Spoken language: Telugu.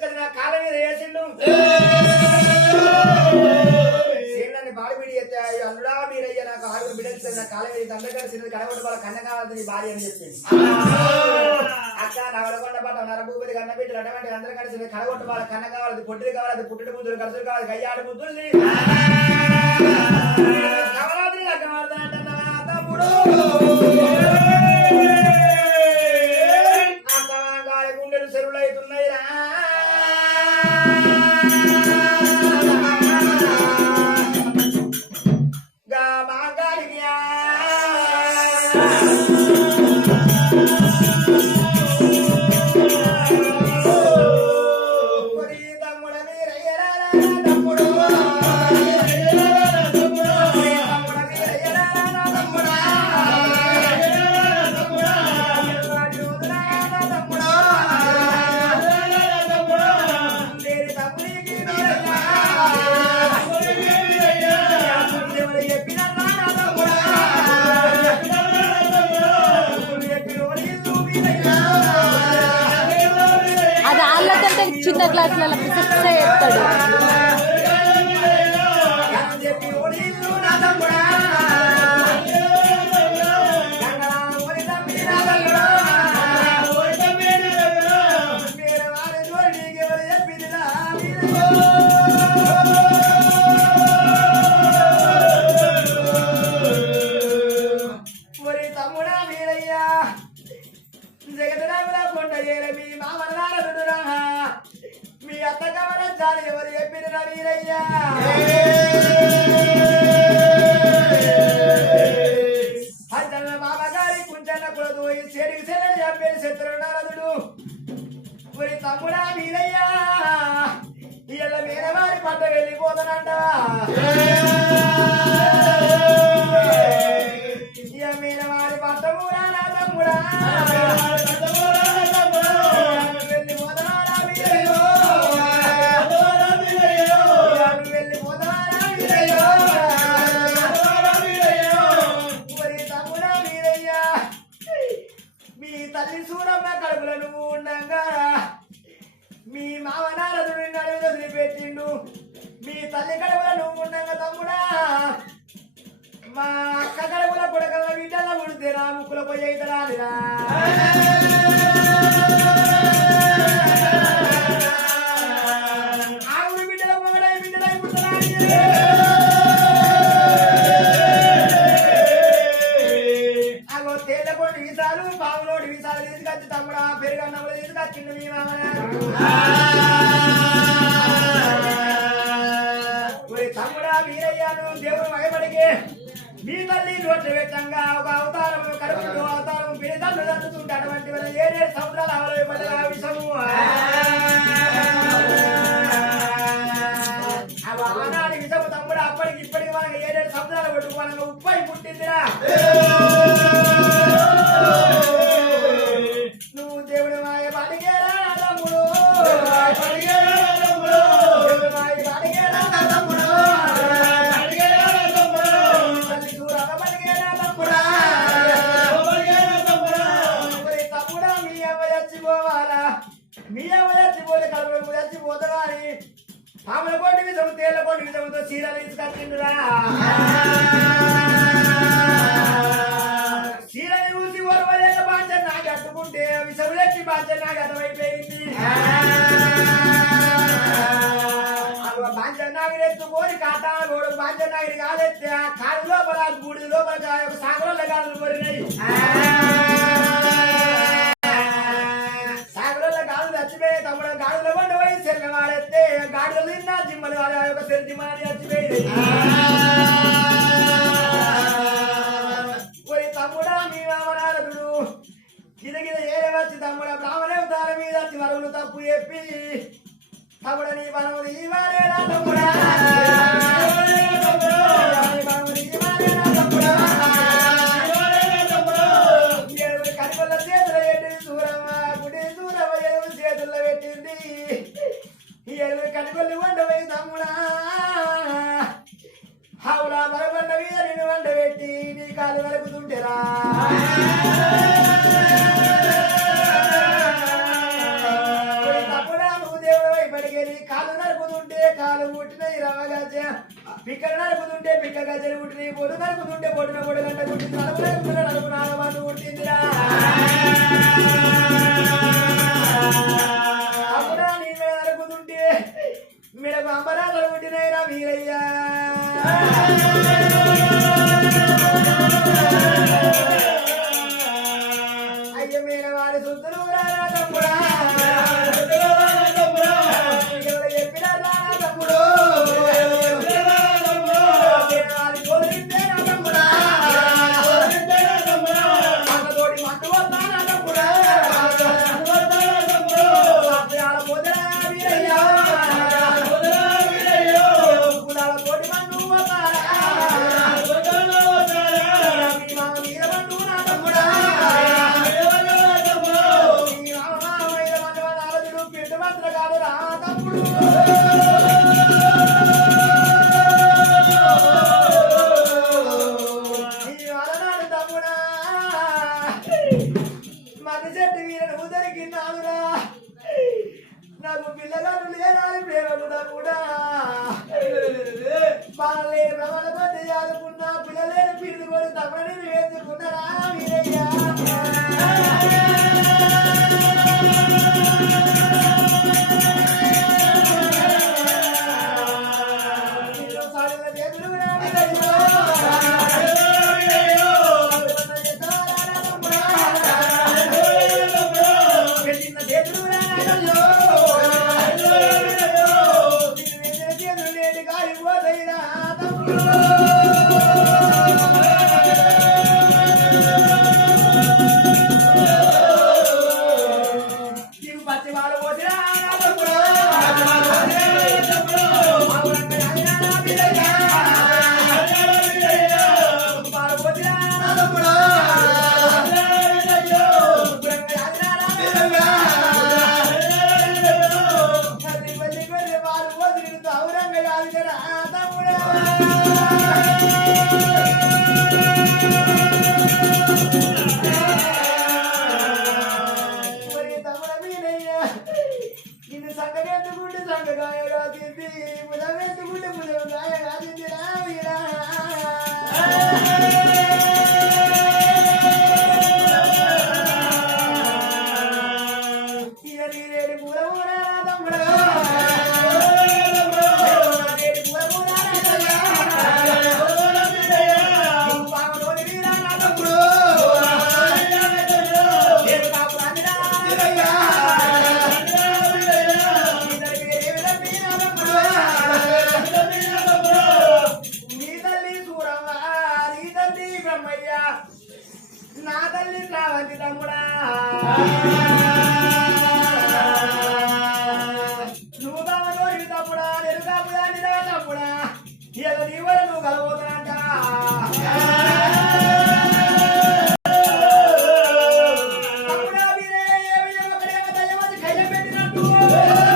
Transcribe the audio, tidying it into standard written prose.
తీసుకొని నా కాళ్ళ మీద వేసిండు సీళ్ళని బాడిబిడి ఎత్తే అల్లుడా మీరయ్యా నాకు 6 బిడ్డలు నా కాళ్ళ మీద దండగా చిన్నది కడగొట్టు వాళ్ళ కన్న కావాలని భార్య అని చెప్పింది అక్క నవలకొండ పట్ట నరభూపతి కన్న బిడ్డలు అటువంటి అందరూ కలిసి కడగొట్టు వాళ్ళ కన్న కావాలి పొట్టిది కావాలి పుట్టిన బుద్ధులు ఖర్చులు కావాలి గయ్యాడు బుద్ధులు నవరాత్రి లగ్గమాడతానంటున్నా తమ్ముడు గాలి గుండెలు చెరువులు అవుతున్నాయిరా చిన్న క్లాసులలో చెప్తాడు ఎవరు చెప్పిన వీరయ్యా అతన్న బాబాగారి కుంచన్న కులదు చెడికి చెల్లని చెప్పేది శత్రు నారదుడు మరి తమ్ముడా వీరయ్యా ఇళ్ళ మీద వారి పంట వెళ్ళిపోతానంట ఇక మీద వారి పంట మూడా నా తమ్ముడా తల్లి చూడమ్మ కడుపులో నువ్వు ఉండగా మీ మామ నారదుడు నడువు వదిలిపెట్టిండు మీ తల్లి కడుపులో నువ్వు ఉండగా తమ్ముడా మా అక్క కడుపుల కొడకల బిడ్డల ఉడితే నా ముక్కుల పోయి అయితరానిరా ఆవుడు బిడ్డల మొగడై బిడ్డలై పుట్టరాని తేలకోటి వీసాలు పావులోటి వీసాలు తీసుకొచ్చి తమ్ముడా పెరుగన్నములు తీసుకొచ్చిండు మీ తమ్ముడా వీరయ్యాను దేవుడు భయపడికి మీ తల్లి నోట్లు వ్యక్తంగా ఒక అవతారం కడుపులో అవతారం పిడితల్లు దండుతుంటే అటువంటి వల్ల 7 సంవత్సరాలు అవలయపడ్డ ఆ విషము ఆనాడు విషము తమ్ముడు అప్పటికి ఇప్పటికి మనకు 7 సంవత్సరాలు కొట్టుకోవాలని ఉప్పై పుట్టిందిరా నువ్వు దేవుడు మాయ పడిగేరా తమ్ముడు తమ్ముడా మీ అమ్మ చచ్చిపోవాలా మీ అమ్మ చచ్చిపోతే కలుపు చచ్చిపోతావా అని పాముల కోటి విధము తేళ్ల కోటి విధముతో చీరలు తీసుకొచ్చిండురా చీరని చూసి ఓర్వలేక బాధ్యత నాకు కట్టుకుంటే విషములెట్టి బాధ్యత నాకు అర్థమైపోయింది బాధ్యత నాగిని ఎత్తుకొని కాటాల గోడు బాధ్యత నాగిని కాలెత్తే ఆ కాలు లోపల గుడి లోపల సాగరంలో కాళ్ళు కొరినాయి సాగరంలో కాళ్ళు చచ్చిపోయి తమ్ముడు గాడులో పండు పోయి చెల్లె వాడెత్తే గాడులు తిన్నా జిమ్మలు వాడే ఒక సెల్ జిమ్మని చచ్చిపోయింది తమ్ముడా మీ మామనారదుడు గిదగిద ఏరే వచ్చి తమ్ముడ బ్రాహ్మణేవతార మీద వచ్చి వరువులు తప్పు చెప్పి తమ్ముడ నీ బలములు ఇవ్వాలేనా తమ్ముడా కనిపల్ల చేతులు పెట్టి దూరమ్మ గుడి దూరమ్మ ఎరువు చేతుల్లో పెట్టింది ఈ ఎరువు కనిపల్లి వండవై తమ్ముడా హౌలా బలబండ మీద నిన్ను వండ పెట్టి నీ కాలు నలుగుతుంటేరా తమ్ముడా నువ్వు దేవుడు కాలు నరుకుతుంటే కాలు పుట్టిన రవగజ పిక్క నరుకుతుంటే పిక్క గజలు పుట్టిన పొడు నరుకుతుంటే పొడున పొడు గంట పుట్టింది నడుపు నరుకుతుంటే నడుపు నాగమాను పుట్టిందిరా అప్పుడు నీ మీద నరుకుతుంటే మీరు అంబరాలు పుట్టినైనా వీరయ్యా అయ్య మీద వారి సుద్దులు రారా తమ్ముడా చెప్పిన రారా తమ్ముడు వారి కోరిందేనా తమ్ముడా తోటి మట్టు వస్తానా తమ్ముడా పొదరా వీరయ్యా కులాల తోటి మన్ను వస్తారా వీరమన్ను నా తమ్ముడా కాదు రా తమ్ముడు అలనాడు తమ్ముడా మధ్య చెట్టు వీరను దొరికినాడురా నాకు పిల్లగాడు లేనాలి ప్రేమకు తమ్ముడా బాలలేని ప్రమాణ మధ్య చదువుకున్నా పిల్లలేని పిల్లలు కూడా తమ్ముడిని వేసుకున్నారా వీరయ్యా నిన్ను సంగెత్తుకుంటే సంగగాయగా తింది ముదవెత్తుకుంటే ముదగాయగా తింది రావిరా ఇక నీరేడు పూలమూరా తమ్ముడా నా తల్లి శ్రావంతి తమ్ముడా నువ్వు కావని తమ్ముడా నేను కాపుదాని తమ్ముడా ఇలా నీ వల్ల నువ్వు కలబోతున్నా తమ్ముడా మీరే ఏమి తల్లి కయ్య పెట్టినట్టు